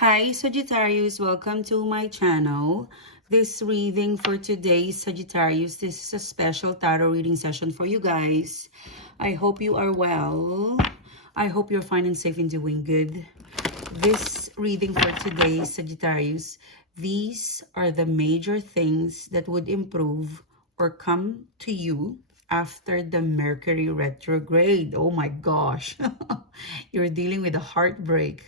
Hi Sagittarius, welcome to my channel. This reading for today, Sagittarius, this is a special tarot reading session for you guys. I hope you are well. I hope you're fine and safe and doing good. This reading for today, Sagittarius, these are the major things that would improve or come to you after the Mercury retrograde. Oh my gosh, you're dealing with a heartbreak.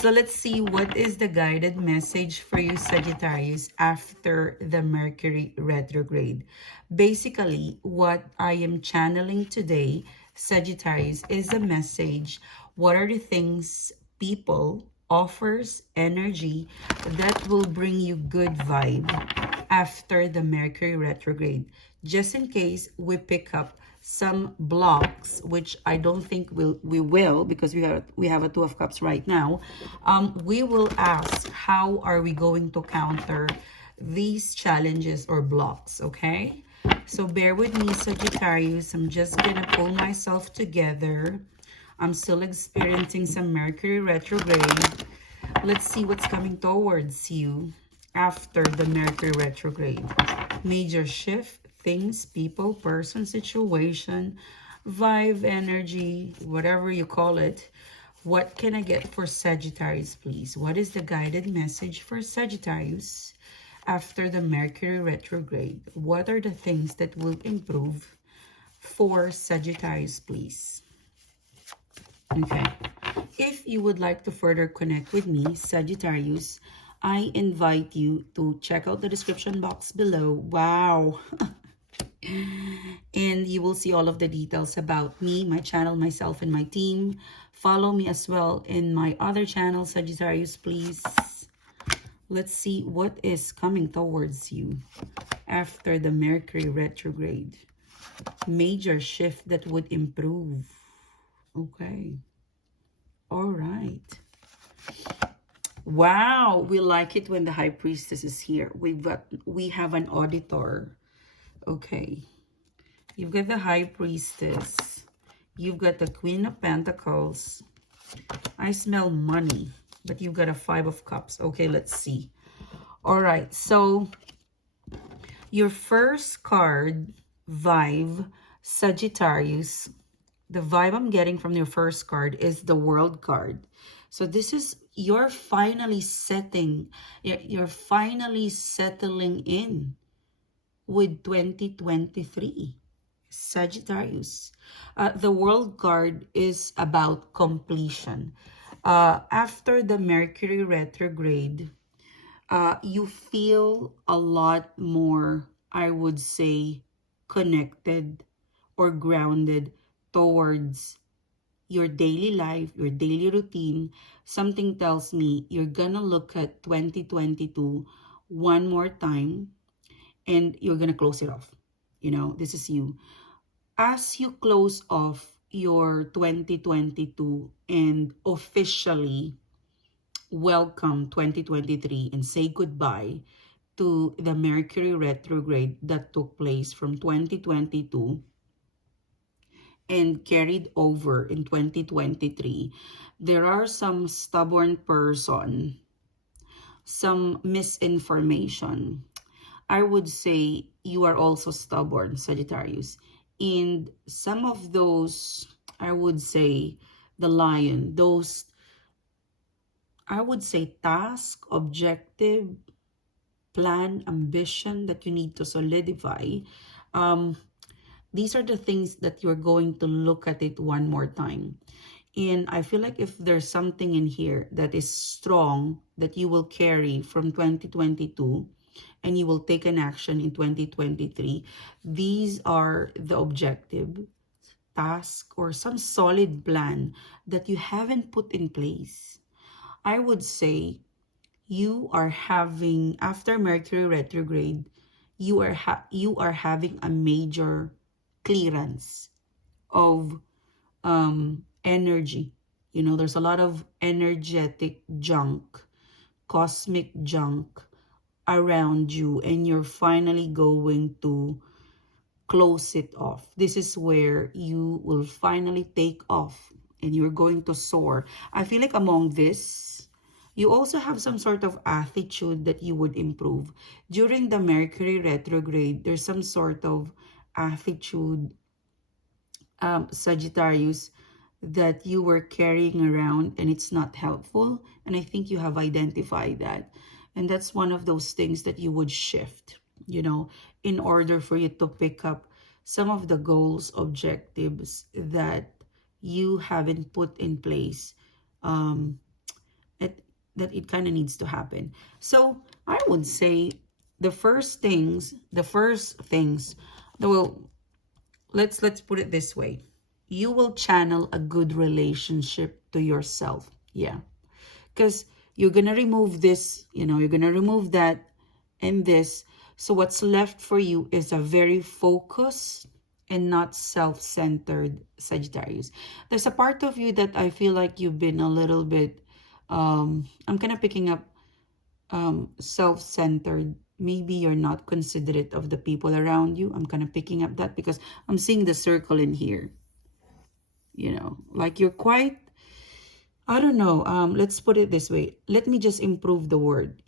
So let's see what is the guided message for you, Sagittarius, after the Mercury retrograde. Basically, what I am channeling today, Sagittarius, is a message. What are the things, people, offers, energy that will bring you good vibe after the Mercury retrograde? Just in case we pick up some blocks, which I don't think we will because we have a Two of Cups right now. We will ask, how are we going to counter these challenges or blocks? Okay, so bear with me, Sagittarius. I'm just gonna pull myself together. I'm still experiencing some Mercury retrograde. Let's see what's coming towards you after the Mercury retrograde. Major shift, things, people, person, situation, vibe, energy, whatever you call it. What can I get for Sagittarius, please? What is the guided message for Sagittarius after the Mercury retrograde? What are the things that will improve for Sagittarius, please? Okay. If you would like to further connect with me, Sagittarius, I invite you to check out the description box below. Wow. And you will see all of the details about me, my channel, myself, and my team. Follow me as well in my other channel, Sagittarius, please. Let's see what is coming towards you after the Mercury retrograde. Major shift that would improve. Okay. All right. Wow, we like it when the High Priestess is here. We have an auditor. Okay. You've got the High Priestess. You've got the Queen of Pentacles. I smell money, but you've got a Five of Cups. Okay, let's see. All right, so your first card, Vibe, Sagittarius. The vibe I'm getting from your first card is the World card. So this is, you're finally you're finally settling in with 2023. Sagittarius. The World card is about completion. After the Mercury retrograde, you feel a lot more, I would say, connected or grounded towards your daily life, your daily routine. Something tells me you're gonna look at 2022 one more time and you're gonna close it off. You know, this is you. As you close off your 2022 and officially welcome 2023 and say goodbye to the Mercury retrograde that took place from 2022 and carried over in 2023, there are some stubborn person, some misinformation. I would say you are also stubborn, Sagittarius. And some of those, I would say, the lion, those, I would say, task, objective, plan, ambition that you need to solidify. These are the things that you're going to look at it one more time. And I feel like if there's something in here that is strong that you will carry from 2022 and you will take an action in 2023, these are the objective, task, or some solid plan that you haven't put in place. I would say you are having, after Mercury retrograde, you are having a major clearance of energy. You know, there's a lot of energetic junk, cosmic junk around you, and you're finally going to close it off. This is where you will finally take off and you're going to soar. I feel like among this, You also have some sort of attitude that you would improve. During the Mercury retrograde, there's some sort of attitude, Sagittarius, that you were carrying around and it's not helpful. And I think you have identified that. And that's one of those things that you would shift, you know, in order for you to pick up some of the goals, objectives that you haven't put in place. Um, it, that it kind of needs to happen. So I would say the first things, well, let's put it this way. You will channel a good relationship to yourself. Yeah. Because you're going to remove this, you know, you're going to remove that and this. So what's left for you is a very focused and not self-centered Sagittarius. There's a part of you that I feel like you've been a little bit, I'm kind of picking up self-centered. Maybe you're not considerate of the people around you. I'm kind of picking up that because I'm seeing the circle in here. You know, like you're quite, I don't know, let's put it this way. Let me just improve the word.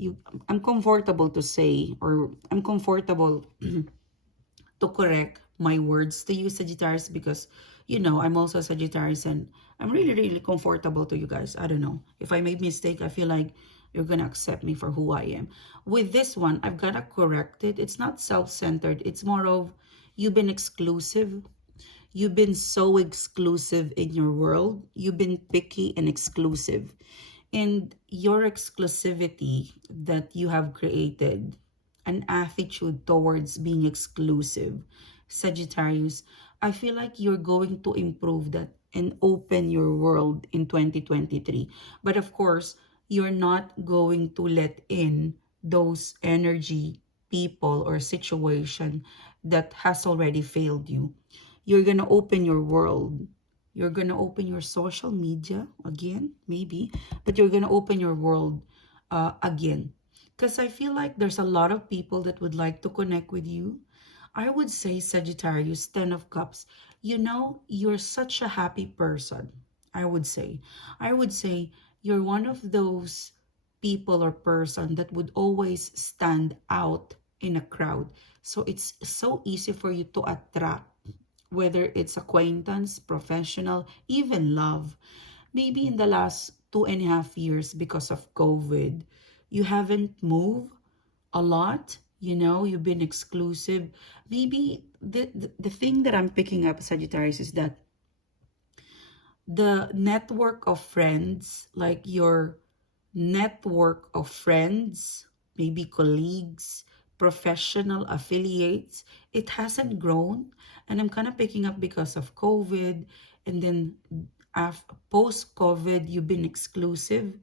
I'm comfortable to say, or I'm comfortable to correct my words to you, Sagittarius, because, you know, I'm also a Sagittarius and I'm really, really comfortable to you guys. I don't know. If I made mistake, I feel like you're going to accept me for who I am. With this one, I've got to correct it. It's not self-centered. It's more of you've been exclusive. You've been so exclusive in your world. You've been picky and exclusive. And your exclusivity that you have created, an attitude towards being exclusive, Sagittarius, I feel like you're going to improve that and open your world in 2023. But of course, you're not going to let in those energy, people, or situation that has already failed you. You're going to open your world. You're going to open your social media again, maybe, but you're going to open your world again. Because I feel like there's a lot of people that would like to connect with you. I would say, Sagittarius, 10 of Cups, you know, you're such a happy person. I would say. I would say you're one of those people or person that would always stand out in a crowd. So it's so easy for you to attract, whether it's acquaintance, professional, even love. Maybe in the last 2.5 years because of COVID, you haven't moved a lot. You know, you've been exclusive. Maybe the thing that I'm picking up, Sagittarius, is that the network of friends, like your network of friends, maybe colleagues, professional affiliates, it hasn't grown. And I'm kind of picking up because of COVID. And then post-COVID, you've been exclusive.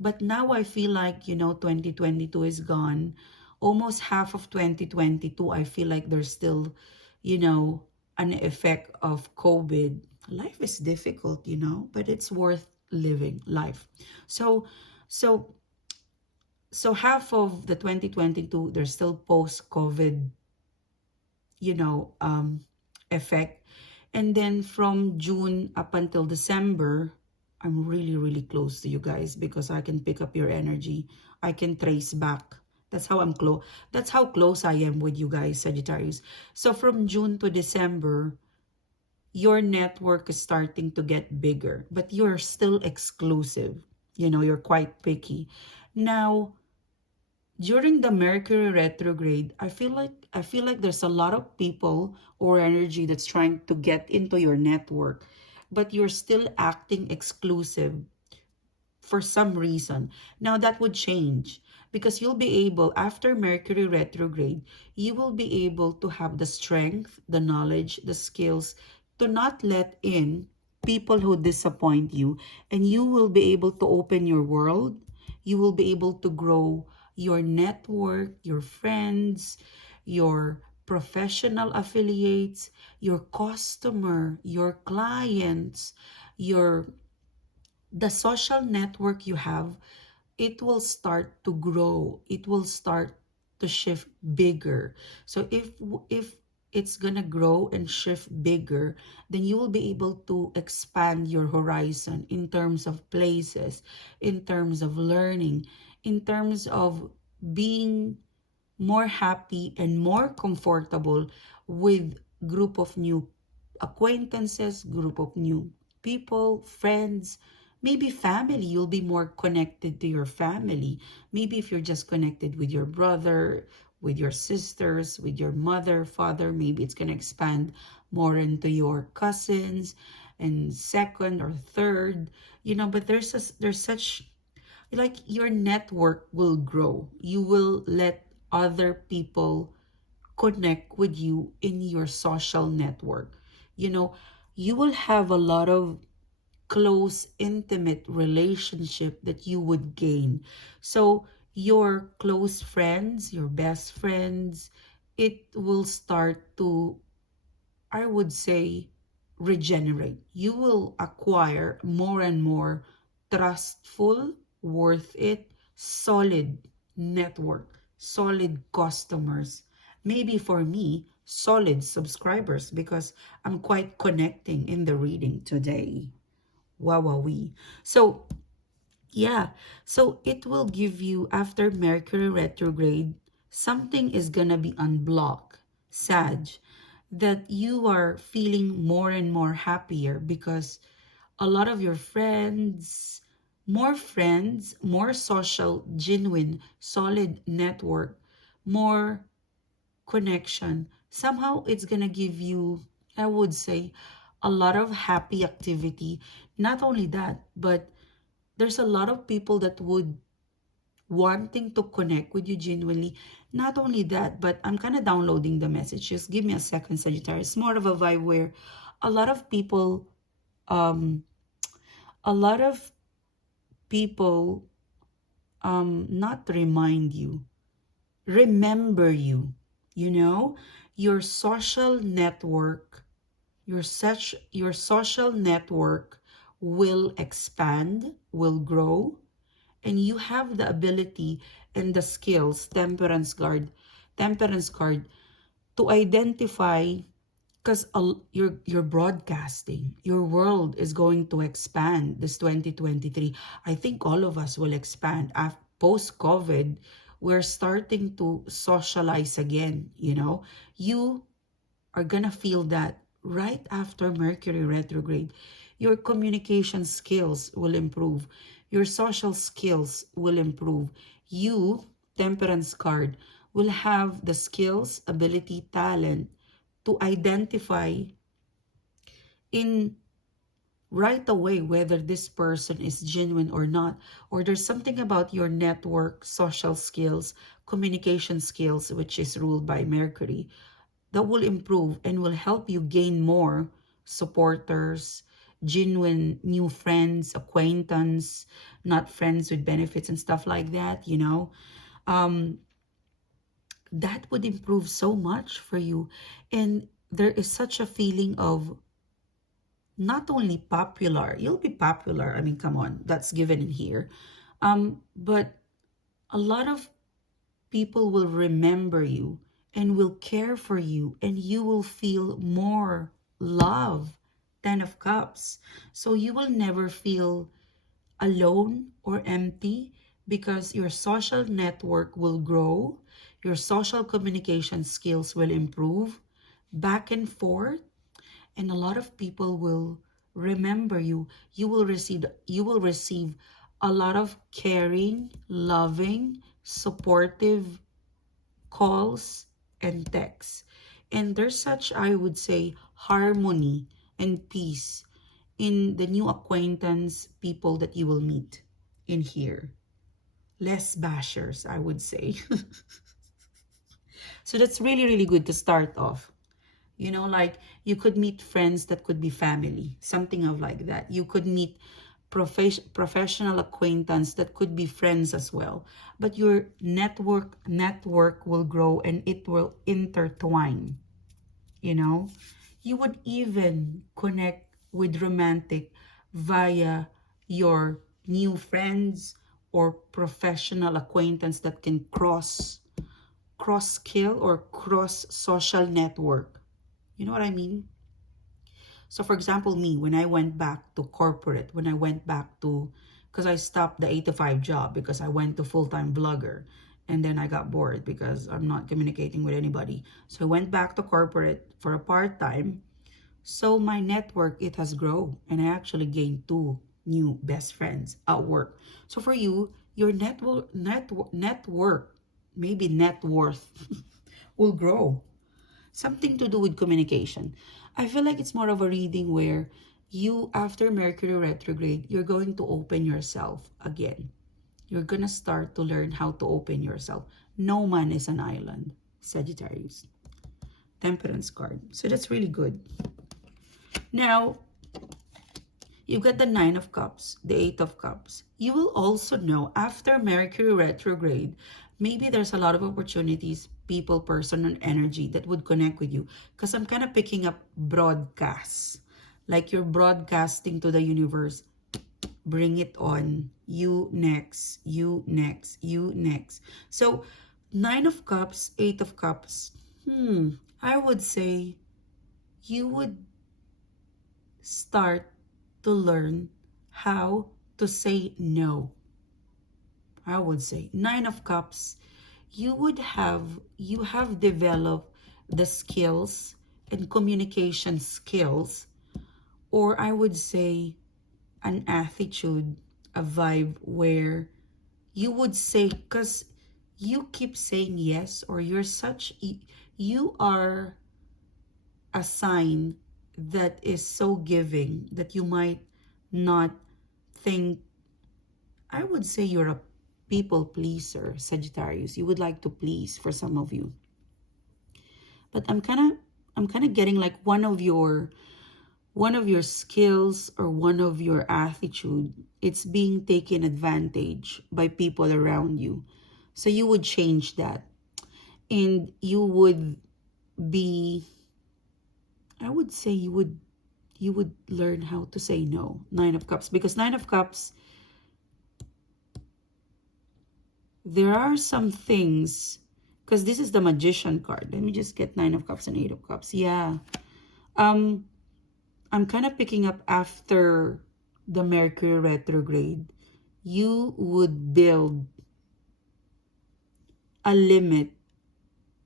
But now I feel like, you know, 2022 is gone. Almost half of 2022, I feel like there's still, you know, an effect of COVID. Life is difficult, you know, but it's worth living life. So, so, so half of the 2022, there's still post-COVID, you know, effect. And then from June up until December, I'm really, really close to you guys because I can pick up your energy. I can trace back. That's how I'm close. That's how close I am with you guys, Sagittarius. So from June to December, your network is starting to get bigger, but you're still exclusive. You know, you're quite picky. Now, during the Mercury retrograde, I feel like there's a lot of people or energy that's trying to get into your network, but you're still acting exclusive for some reason. Now that would change because you'll be able, after Mercury retrograde, you will be able to have the strength, the knowledge, the skills to not let in people who disappoint you, and you will be able to open your world. You will be able to grow your network, your friends, your professional affiliates, your customer, your clients, your the social network you have. It will start to grow. It will start to shift bigger. So if it's gonna grow and shift bigger, then you will be able to expand your horizon in terms of places, in terms of learning, in terms of being more happy and more comfortable with group of new acquaintances, group of new people, friends, maybe family. You'll be more connected to your family. Maybe if you're just connected with your brother, with your sisters, with your mother, father, maybe it's going to expand more into your cousins and second or third, but there's such, like, your network will grow. You will let other people connect with you in your social network. You know, you will have a lot of close, intimate relationship that you would gain. So your close friends, your best friends, it will start to, I would say, regenerate. You will acquire more and more trustful, worth it, solid network, solid customers. Maybe for me, solid subscribers, because I'm quite connecting in the reading today. Wowee. So, yeah. So it will give you, after Mercury retrograde, something is gonna be unblocked, Sag, that you are feeling more and more happier because a lot of your friends, more social, genuine, solid network, more connection. Somehow it's gonna give you, I would say, a lot of happy activity. Not only that, but there's a lot of people that would wanting to connect with you genuinely. Not only that, but I'm kind of downloading the message. Just give me a second, Sagittarius. It's more of a vibe where a lot of people, um, a lot of people, not remind you, remember you. You know, your social network, your social network will expand, will grow, and you have the ability and the skills, temperance card, to identify, because you're broadcasting, your world is going to expand this 2023. I think all of us will expand after post COVID. We're starting to socialize again. You are gonna feel that right after Mercury retrograde. Your communication skills will improve. Your social skills will improve. You, Temperance card, will have the skills, ability, talent to identify in right away whether this person is genuine or not, or there's something about your network, social skills, communication skills, which is ruled by Mercury, that will improve and will help you gain more supporters, genuine new friends, acquaintance, not friends with benefits and stuff like that. Um, that would improve so much for you. And there is such a feeling of not only popular, you'll be popular. I mean, come on, that's given in here. But a lot of people will remember you and will care for you, and you will feel more love. 10 of Cups. So you will never feel alone or empty because your social network will grow, your social communication skills will improve back and forth, and a lot of people will remember you. You will receive a lot of caring, loving, supportive calls and texts. And there's such, I would say, harmony and peace in the new acquaintance people that you will meet in here. Less bashers, I would say. So that's really, really good to start off. Like, you could meet friends that could be family, something of like that. You could meet professional acquaintance that could be friends as well. But your network will grow and it will intertwine. you know you would even connect with romantic via your new friends or professional acquaintance that can cross skill or cross social network. You know what I mean? So for example, me, when I went back to corporate, when I went back to, because I stopped the 8 to 5 job because I went to full-time vlogger, and then I got bored because I'm not communicating with anybody. So I went back to corporate for a part-time. So my network, it has grown, and I actually gained 2 new best friends at work. So for you, your network, maybe net worth will grow. Something to do with communication. I feel like it's more of a reading where you, after Mercury retrograde, you're going to open yourself again. You're going to start to learn how to open yourself. No man is an island, Sagittarius. Temperance card. So that's really good. Now, you've got the 9 of Cups, the 8 of Cups. You will also know after Mercury retrograde, maybe there's a lot of opportunities, people, person, and energy that would connect with you. Because I'm kind of picking up broadcasts. Like you're broadcasting to the universe. Bring it on. You next. You next. You next. So, 9 of Cups, 8 of Cups. I would say you would start to learn how to say no. I would say 9 of Cups, you have developed the skills and communication skills, or I would say an attitude, a vibe where you would say, because you keep saying yes, or you are a sign that is so giving that you might not think, I would say you're a people pleaser, Sagittarius. You would like to please for some of you. But I'm kind of getting like one of your skills or one of your attitude, it's being taken advantage by people around you. So you would change that. And you would be, I would say you would learn how to say no. 9 of Cups. Because 9 of Cups, there are some things, because this is the Magician card. Let me just get 9 of Cups and 8 of Cups. Yeah. I'm kind of picking up after the Mercury retrograde, you would build a limit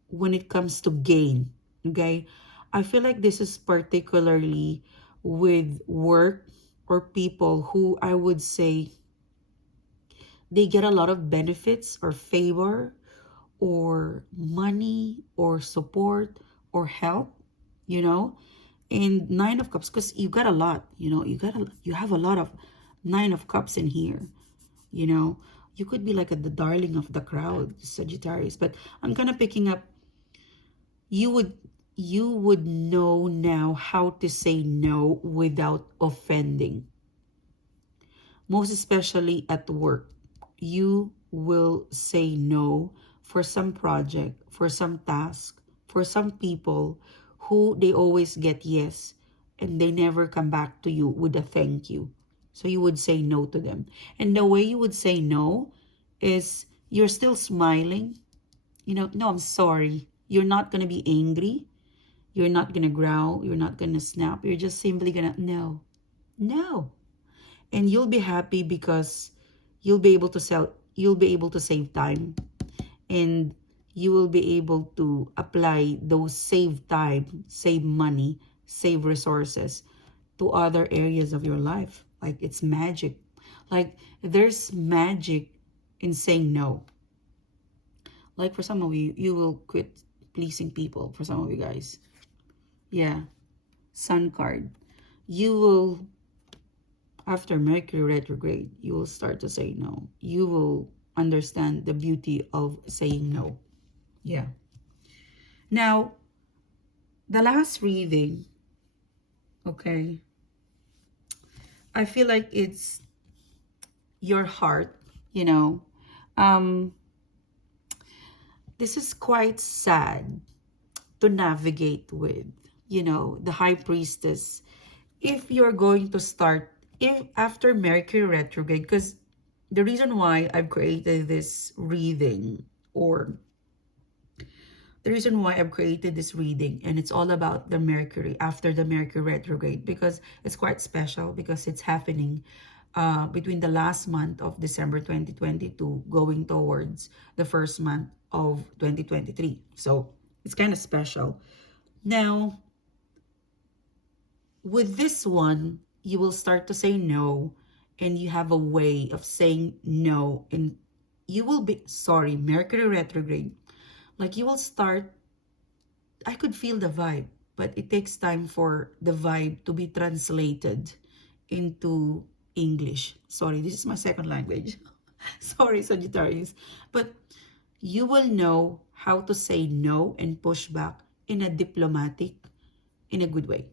when it comes to gain. Okay? I feel like this is particularly with work or people who I would say they get a lot of benefits or favor or money or support or help, you know. And 9 of Cups, because you got a lot, you know, you have a lot of 9 of Cups in here, you know. You could be like the darling of the crowd, Sagittarius. But I'm kind of picking up, you would know now how to say no without offending. Most especially at work, you will say no for some project, for some task, for some people who they always get yes and they never come back to you with a thank you. So you would say no to them. And the way you would say no is you're still smiling. You know, no, I'm sorry. You're not going to be angry. You're not going to growl. You're not going to snap. You're just simply going to, no, no. And you'll be happy because you'll be able to save time, and you will be able to apply those save time, save money, save resources to other areas of your life. Like it's magic. Like there's magic in saying no. Like for some of you, you will quit pleasing people. For some of you guys. Yeah. Sun card. You will, after Mercury retrograde, you will start to say no. You will understand the beauty of saying no. Yeah. Now, the last reading, okay, I feel like it's your heart, you know. This is quite sad to navigate with, you know, the High Priestess. If you're going to start, if after Mercury retrograde, because the reason why I've created this reading, or the reason why I've created this reading, and it's all about the Mercury, after the Mercury retrograde, because it's quite special, because it's happening between the last month of December 2022 going towards the first month of 2023. So it's kind of special. Now, with this one, you will start to say no, and you have a way of saying no, and you will be, sorry, Mercury retrograde, like you will start, I could feel the vibe, but it takes time for the vibe to be translated into English. Sorry, this is my second language. Sorry, Sagittarius. But you will know how to say no and push back in a diplomatic, in a good way.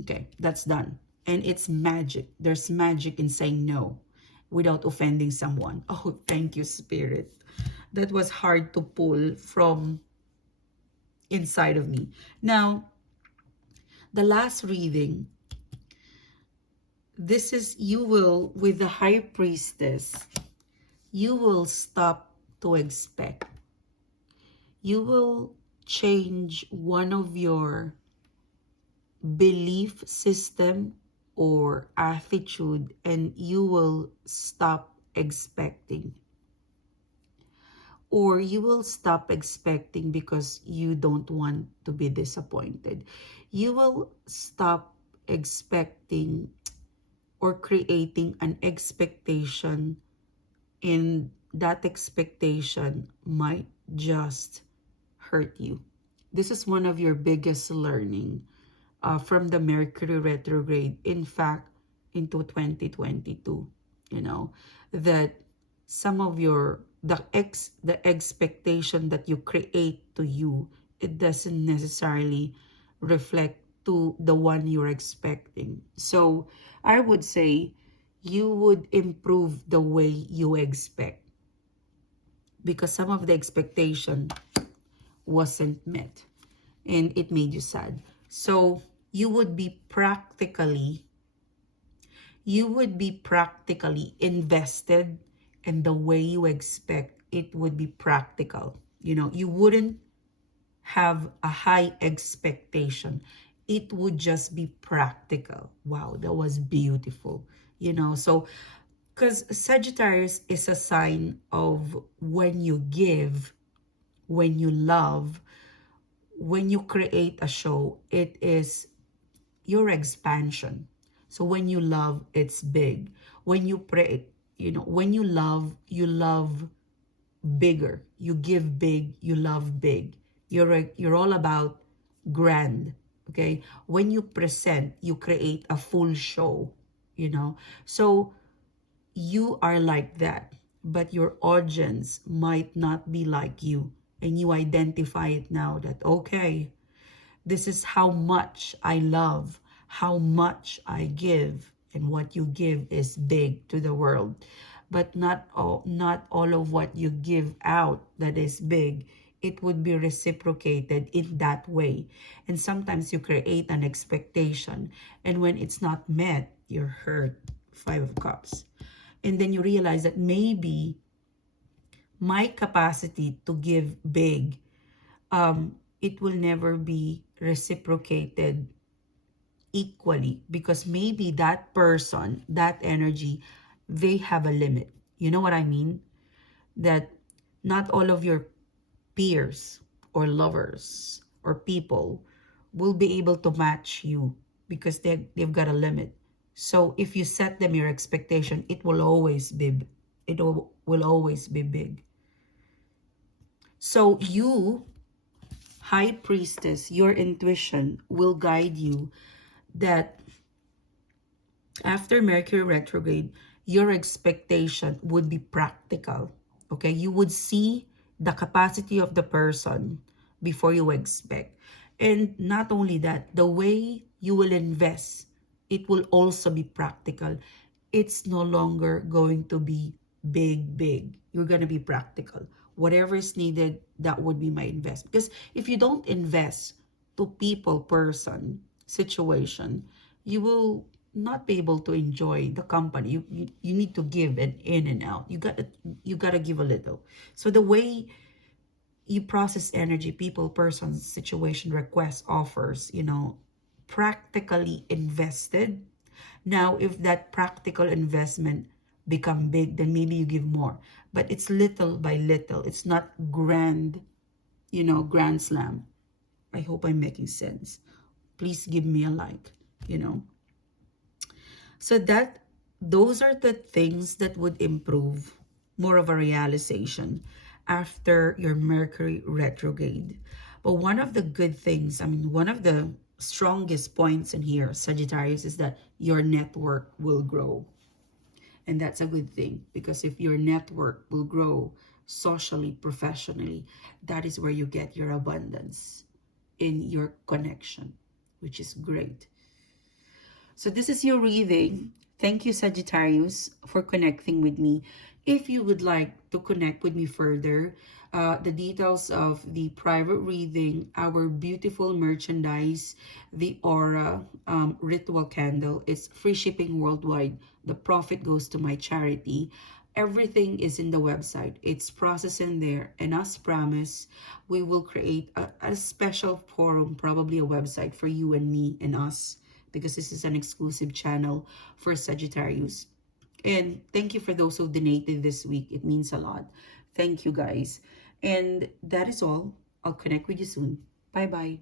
Okay, that's done. And it's magic. There's magic in saying no without offending someone. Oh, thank you, Spirit. That was hard to pull from inside of me. Now, the last reading, this is, you will, with the High Priestess, you will stop to expect. You will change one of your belief system or attitude, and you will stop expecting. Or you will stop expecting because you don't want to be disappointed. You will stop expecting or creating an expectation, and that expectation might just hurt you. This is one of your biggest learning from the Mercury retrograde, in fact, into 2022, you know, that some of your, the expectation that you create to you, it doesn't necessarily reflect to the one you're expecting. So I would say you would improve the way you expect, because some of the expectation wasn't met and it made you sad. So you would be practically invested, and the way you expect it would be practical. You know, you wouldn't have a high expectation. It would just be practical. Wow, that was beautiful. You know, so because Sagittarius is a sign of when you give, when you love, when you create a show, it is your expansion. So when you love, it's big. When you pray, you know, when you love bigger. You give big, you love big. You're all about grand. Okay? When you present, you create a full show, you know. So you are like that, but your audience might not be like you, and you identify it now that, okay, this is how much I love, how much I give, and what you give is big to the world. But not all of what you give out that is big, it would be reciprocated in that way. And sometimes you create an expectation, and when it's not met, you're hurt. 5 of Cups. And then you realize that maybe my capacity to give big, it will never be reciprocated equally, because maybe that person, that energy, they have a limit. You know what I mean? That not all of your peers or lovers or people will be able to match you, because they've got a limit. So if you set them your expectation, it will always be big. So you, High Priestess, your intuition will guide you that after Mercury retrograde, your expectation would be practical. Okay, you would see the capacity of the person before you expect. And not only that, the way you will invest, it will also be practical. It's no longer going to be big. You're going to be practical. Whatever is needed, that would be my investment. Because if you don't invest to people, person, situation, you will not be able to enjoy the company. You need to give an in and out. You gotta give a little. So the way you process energy, people, persons, situation, requests, offers, you know, practically invested. Now, if that practical investment become big, then maybe you give more. But it's little by little. It's not grand, you know, grand slam. I hope I'm making sense. Please give me a like, you know. So those are the things that would improve more of a realization after your Mercury retrograde. But one of the good things, I mean, one of the strongest points in here, Sagittarius, is that your network will grow. And that's a good thing, because if your network will grow socially, professionally, that is where you get your abundance in your connection, which is great. So this is your reading. Thank you, Sagittarius, for connecting with me. If you would like to connect with me further, the details of the private reading, our beautiful merchandise, the aura ritual candle, it's free shipping worldwide. The profit goes to my charity. Everything is in the website. It's processed in there. And as promised, we will create a special forum, probably a website for you and me and us, because this is an exclusive channel for Sagittarius. And thank you for those who donated this week. It means a lot. Thank you, guys. And that is all. I'll connect with you soon. Bye-bye.